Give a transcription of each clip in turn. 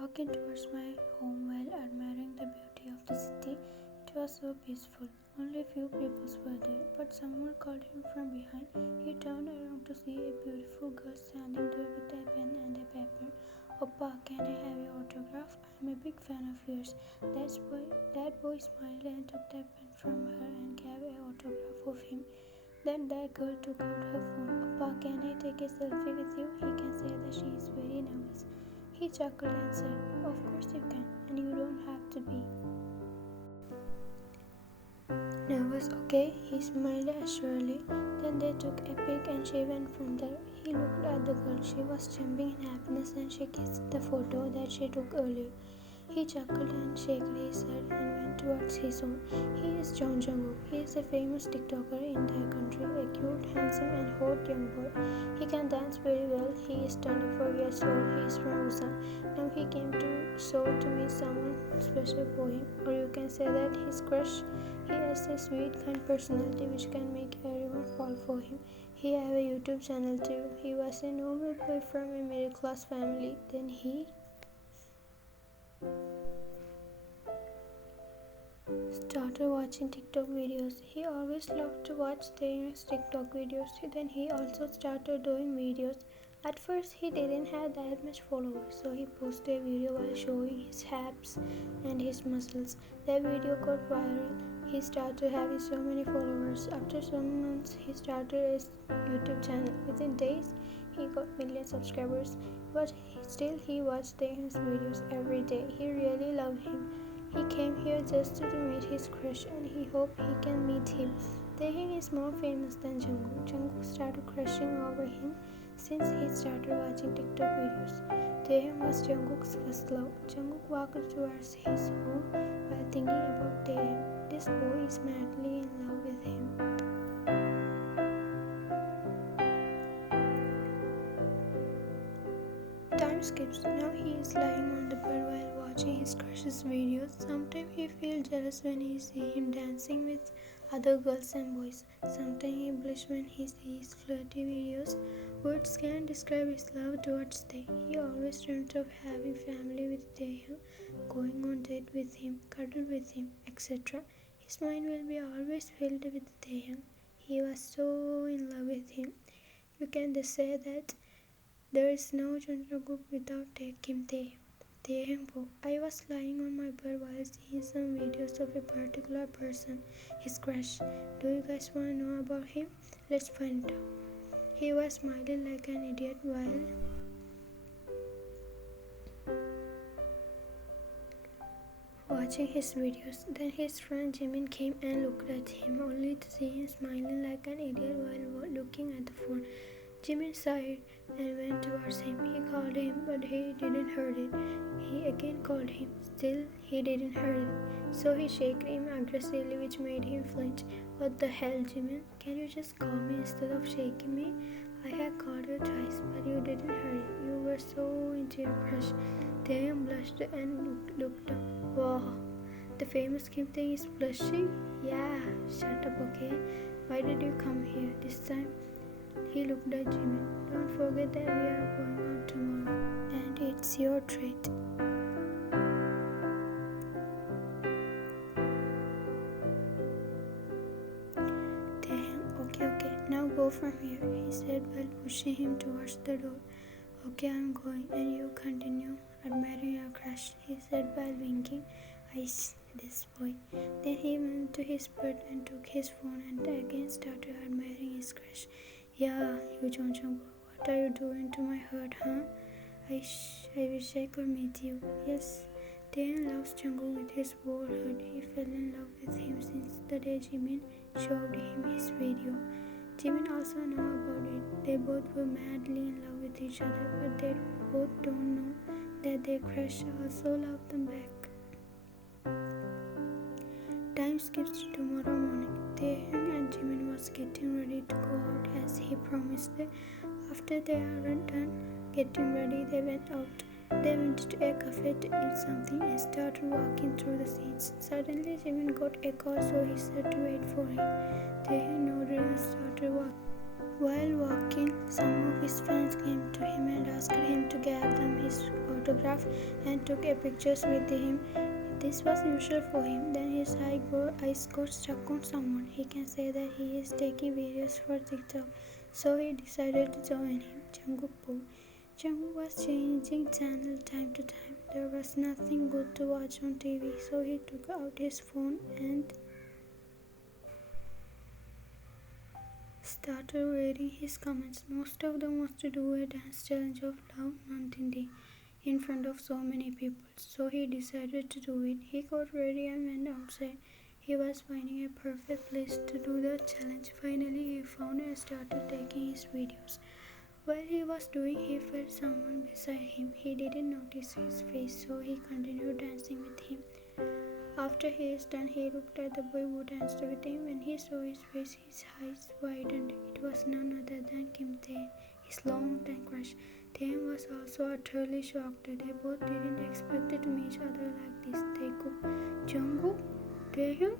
walking towards my home while admiring the beauty of the city. It was so peaceful. Only a few people were there, but someone called him from behind. He turned around to see a beautiful girl standing there with a pen and a paper. "Oppa, can I have your autograph? I'm a big fan of yours." That boy smiled and took the pen from her and gave an autograph of him. Then that girl took out her phone. "Oppa, can I take a selfie with you?" He can say that she is very nervous. He chuckled and said, "Of course you can, and you don't have to be nervous, okay?" He smiled assuredly. Then they took a pic and she went from there. He looked at the girl. She was jumping in happiness and she kissed the photo that she took earlier. He chuckled and shook his head and went towards his home. He is 𝐲𝐨𝐻. He is a famous TikToker in their country, a cute, handsome and hot young boy. He can dance very well. He is 24 years old. He is from Busan. Now he came to Seoul to meet someone special for him, or you can say that his crush. He has a sweet, kind personality which can make everyone fall for him. He has a YouTube channel too. He was a normal boy from a middle class family. Then he started watching TikTok videos. He always loved to watch Taehyung's TikTok videos. Then he also started doing videos. At first he didn't have that much followers, so he posted a video while showing his abs and his muscles. That video got viral. He started having so many followers. After some months he started a YouTube channel. Within days he got million subscribers. But still he watched Taehyung's videos every day. He really loved him. He came here just to meet his crush and he hoped he can meet him. Taehyung is more famous than Jungkook. Jungkook started crushing over him since he started watching TikTok videos. Taehyung was Jungkook's first love. Jungkook walked towards his home while thinking about Taehyung. This boy is madly in love with him. Time skips. Now he is lying on the bed while watching his crush's videos. Sometimes he feels jealous when he sees him dancing with other girls and boys. Sometimes he blushes when he sees flirty videos. Words can't describe his love towards Taehyung. He always dreamt of having family with Taehyung, going on date with him, cuddle with him, etc. His mind will be always filled with Taehyung. He was so in love with him. You can just say that there is no Jungkook without Kim Tae. Taehyung, I was lying on my bed while seeing some videos of a particular person, his crush. Do you guys want to know about him? Let's find out. He was smiling like an idiot while watching his videos. Then his friend Jimin came and looked at him, only to see him smiling like an idiot while looking at the phone. Jimin saw it and went towards him. He called him, but he didn't hear it. He again called him. Still, he didn't hear it. So he shook him aggressively, which made him flinch. "What the hell, Jimin? Can you just call me instead of shaking me? I had called you twice, but you didn't hear it. You were so into your crush." Taehyung blushed and looked up. Wow, the famous Kim Tae is blushing? Yeah, shut up, okay? Why did you come here this time? He looked at Jimin. Don't forget that we are going out tomorrow, and it's your treat. Okay, now go from here, he said while pushing him towards the door. Okay, I'm going, and you continue admiring your crush, he said while winking. Ice, this boy. Then he went to his bed and took his phone and again started admiring his crush. Yeah, you Jungkook, what are you doing to my heart, huh? I wish I could meet you. Yes, Taehyung loves Jungkook with his whole heart. He fell in love with him since the day Jimin showed him his video. Jimin also know about it. They both were madly in love with each other, but they both don't know that their crush also loved them back. Time skips to tomorrow morning. Taehyung and Jimin was getting ready to go out as he promised. After they are done getting ready, they went out. They went to a cafe to eat something and started walking through the streets. Suddenly, Jimin got a call, so he said to wait for him. Taehyung nodded and started walking. While walking, some of his friends came to him and asked him to give them his photograph and took a pictures with him. This was usual for him. Then his eyes got stuck on someone. He can say that he is taking videos for TikTok, so he decided to join him. Jungkook was changing channel time to time. There was nothing good to watch on TV, so he took out his phone and started reading his comments. Most of them was to do a dance challenge of Love Nantindi in front of so many people, so he decided to do it. He got ready and went outside. He was finding a perfect place to do the challenge. Finally, he found and started taking his videos. While he was doing, he felt someone beside him. He didn't notice his face, so he continued dancing with him. After he is done, he looked at the boy who danced with him. When he saw his face, his eyes widened. It was none other than Kim Tae, his long-time crush. Tae was also utterly shocked. They both didn't expect to meet each other like this. Tae-kook, Jungkook, Taehyung,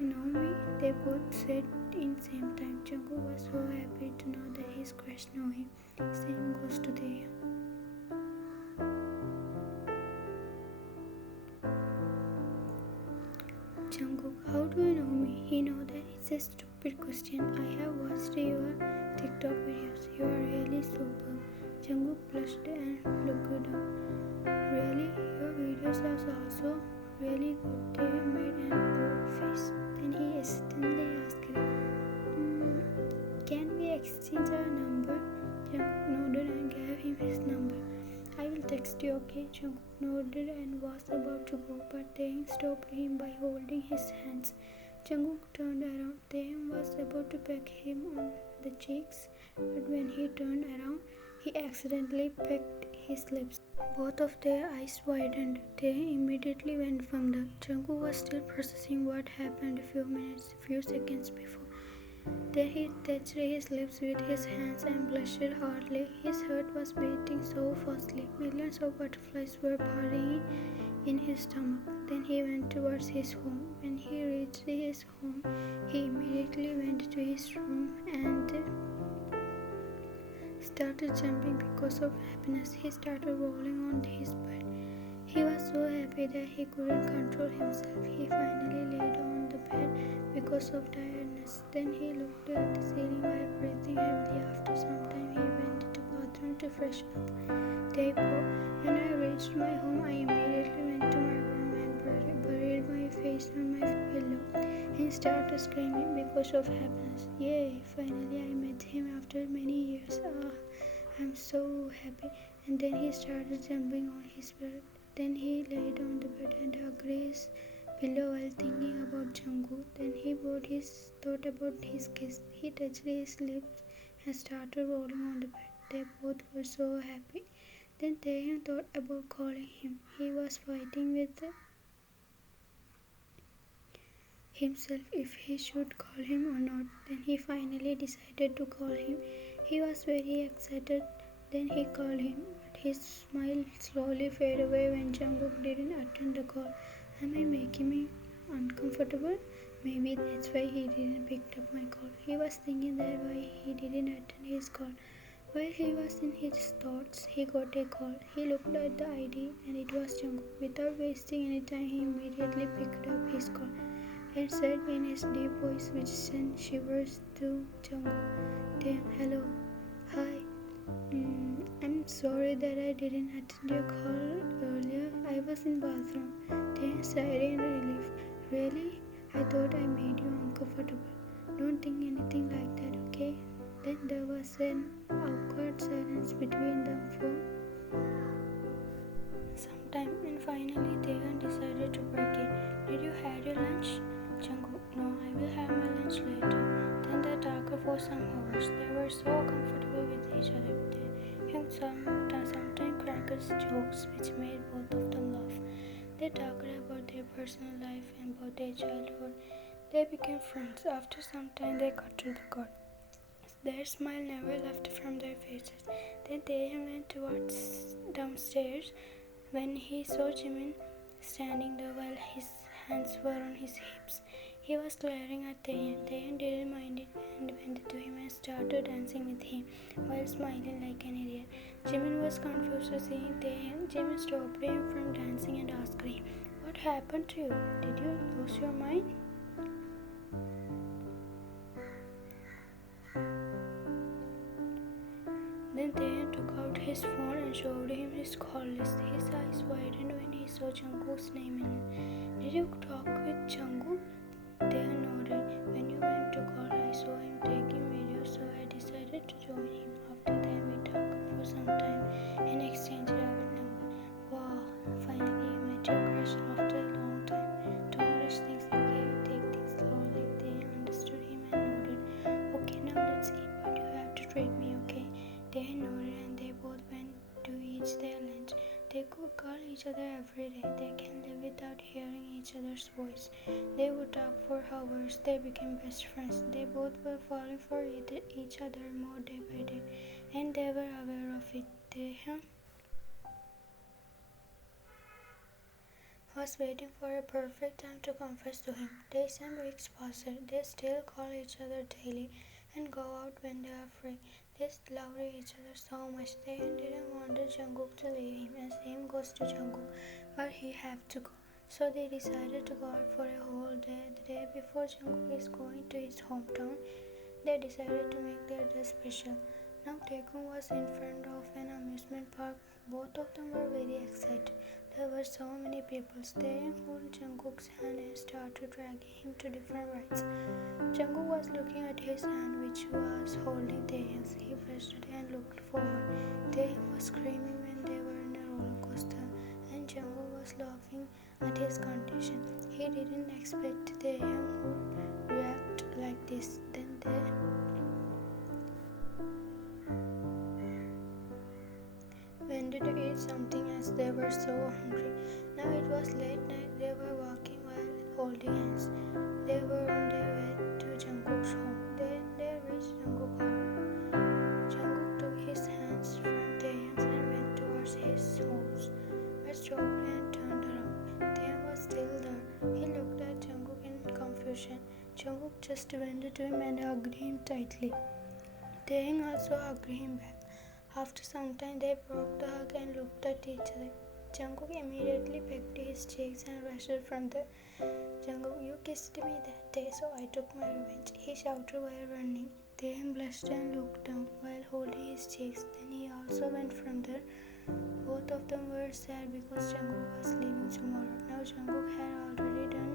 you know me? They both said in same time. Jungkook was so happy to know that his crush know him. Same goes to Taehyung. Jungkook, how do you know me? He know that it's a stupid question. I have watched your TikTok videos. You are really superb. Jungkook blushed and looked down. Really? Your videos are also really good. Taehyung made an bold face. Then he hesitantly asked him, can we exchange our number? Jungkook nodded and gave him his number. I will text you, okay? Jungkook nodded and was about to go, but Taehyung stopped him by holding his hands. Jungkook turned around. Taehyung was about to peck him on the cheeks, but when he turned around, he accidentally pecked his lips. Both of their eyes widened. Taehyung immediately went from them. Jungkook was still processing what happened a few seconds before. Then he touched his lips with his hands and blushed hardly. His heart was beating so fastly. Millions of butterflies were buzzing in his stomach. Then he went towards his home. When he reached his home, he immediately went to his room and started jumping because of happiness. He started rolling on his bed. He was so happy that he couldn't control himself. He finally laid on the bed because of tiredness. Then he looked at the ceiling while breathing heavily. After some time, he went to the bathroom to freshen up. When I reached my home, I immediately went to my room and buried my face on my pillow and started screaming because of happiness. Yay! Finally, I met him after many years. I'm so happy. And then he started jumping on his bed. Then he laid on the bed and hugged his pillow while thinking about Jungkook. Then he thought about his kiss. He touched his lips and started rolling on the bed. They both were so happy. Then Taehyung thought about calling him. He was fighting with himself if he should call him or not. Then he finally decided to call him. He was very excited. Then he called him, but his smile slowly faded away when Jungkook didn't attend the call. Am I making me uncomfortable? Maybe that's why he didn't pick up my call. He was thinking that why he didn't attend his call. While he was in his thoughts, he got a call. He looked at the ID and it was Jungkook. Without wasting any time, he immediately picked up his call and said in his deep voice, which sent shivers to Jungkook, "Damn, hello, hi. I'm sorry that I didn't attend your call earlier. I was in bathroom." Then sighed in relief. Really? I thought I made you uncomfortable. Don't think anything like that, okay? Then there was an awkward silence between them for some time, and finally Taehyung decided to break it. Did you have your lunch? Jungkook, no, I will have my lunch later. Then they talked for some hours. They were so comfortable with each other. Taehyung sometimes cracked jokes which made both of them laugh. They talked about their personal life and about their childhood. They became friends. After some time, they got to the court. Their smile never left from their faces. Then Taehyung went towards downstairs. When he saw Jimin standing there while his hands were on his hips, He was glaring at Taehyung. Taehyung didn't mind it and went to him and started dancing with him while smiling like an idiot. Jimin was confused at seeing Taehyung. Jimin stopped him from dancing and asked him, "What happened to you? Did you lose your mind?" Then Taehyung took out his phone and showed him his call list. His eyes widened when he saw Jungkook's name in it. "Did you talk with Jungkook?" Taehyung nodded. "When you went to call, I saw him taking videos, so I decided to join him. After that, we talked for some time and exchanged our number." "Wow, finally you met your crush after a long time. Don't rush things, okay? Take things slow." Like Taehyung understood him and nodded. "Okay, now let's eat, but you have to treat me, okay?" Taehyung nodded and they both went to each their lunch. They could call each other every day. They can live without hearing each other's voice. They would talk for hours. They became best friends. They both were falling for each other more day by day, and they were aware of it. Taehyung was waiting for a perfect time to confess to him. Days and weeks passed. They still call each other daily and go out when they are free. They loved each other so much. They didn't want Jungkook to leave him, and same goes to Jungkook, but he had to go. So they decided to go out for a whole day. The day before Jungkook is going to his hometown, they decided to make their day special. Now Taehyung was in front of an amusement park. Both of them were very excited. There were so many people. Taehyung held Jungkook's hand and started dragging him to different rides. Jungkook was looking at his hand, which was holding Taehyung's. He pressed it and looked forward. Taehyung was screaming when they were in a roller coaster, and Jungkook was laughing at his condition. He didn't expect Taehyung would react like this. Then they went to eat something as they were so hungry. Now it was late night. They were walking while holding hands. They were on their way to Jungkook's home. Then they reached Jungkook's home. Jungkook took his hands from Taehyung's and went towards his house, but stopped and turned around. Taehyung was still there. He looked at Jungkook in confusion. Jungkook just went to him and hugged him tightly. Taehyung also hugged him back. After some time, they broke the hug and looked at each other. Jungkook immediately pecked his cheeks and rushed from there. "Jungkook, you kissed me that day, so I took my revenge," he shouted while running. Taehyung blushed and looked down while holding his cheeks. Then he also went from there. Both of them were sad because Jungkook was leaving tomorrow. Now Jungkook had already done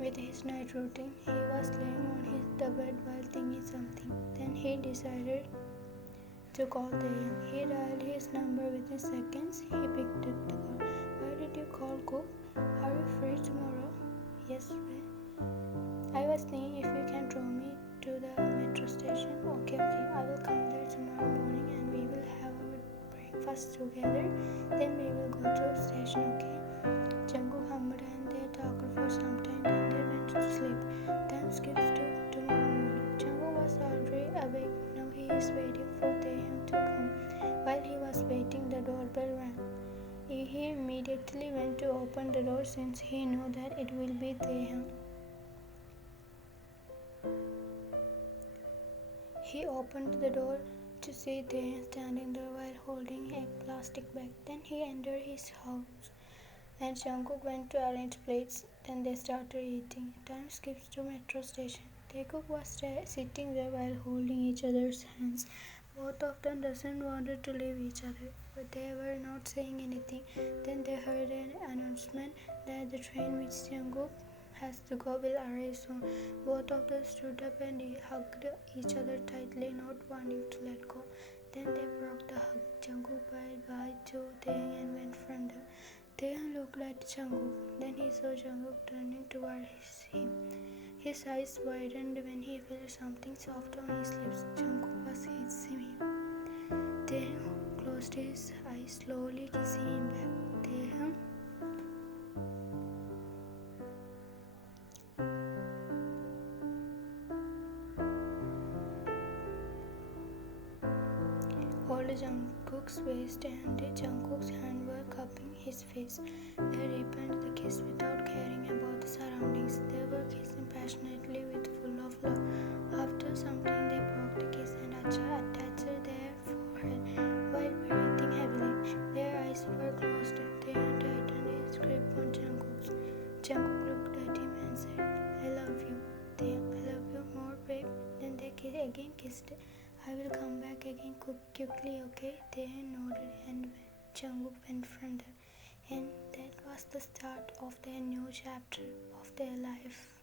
with his night routine. He was laying on the bed while thinking something. Then he decided to call Taehyung. He dialed his number within seconds. He picked up the call. "Why did you call, Cook? Are you free tomorrow?" "Yes, I was thinking if you can draw me to the metro station." Okay, I will come there tomorrow morning and we will have our breakfast together. Then we will go to the station, okay?" Jungkook hummed and they talked for some time. Then they went to sleep. Time skips to tomorrow morning. Jungkook was already awake. Now he is waiting for Taehyung to come. While he was waiting, the doorbell rang. He immediately went to open the door since he knew that it will be Taehyung. He opened the door to see Taehyung standing there while holding a plastic bag. Then he entered his house and Jungkook went to arrange plates. Then they started eating. Time skips to metro station. Taehyung was sitting there while holding each other's hands. Both of them doesn't wanted to leave each other, but they were not saying anything. Then they heard an announcement that the train which Jungkook has to go will arrive soon. Both of them stood up and hugged each other tightly, not wanting to let go. Then they broke the hug. Jungkook bade bye to Taehyung and went from there. Taehyung looked at Jungkook. Then he saw Jungkook turning towards him. His eyes widened when he felt something soft on his lips. Jungkook was kissing him. Taehyung closed his eyes, slowly kissing him back. Taehyung held Jungkook's waist and Jungkook's hands were cupping his face. They deepened the kiss without caring about the surroundings. They were kissing again kissed. I will come back again quickly, okay? Taehyun nodded and Jungkook went from them. And that was the start of their new chapter of their life.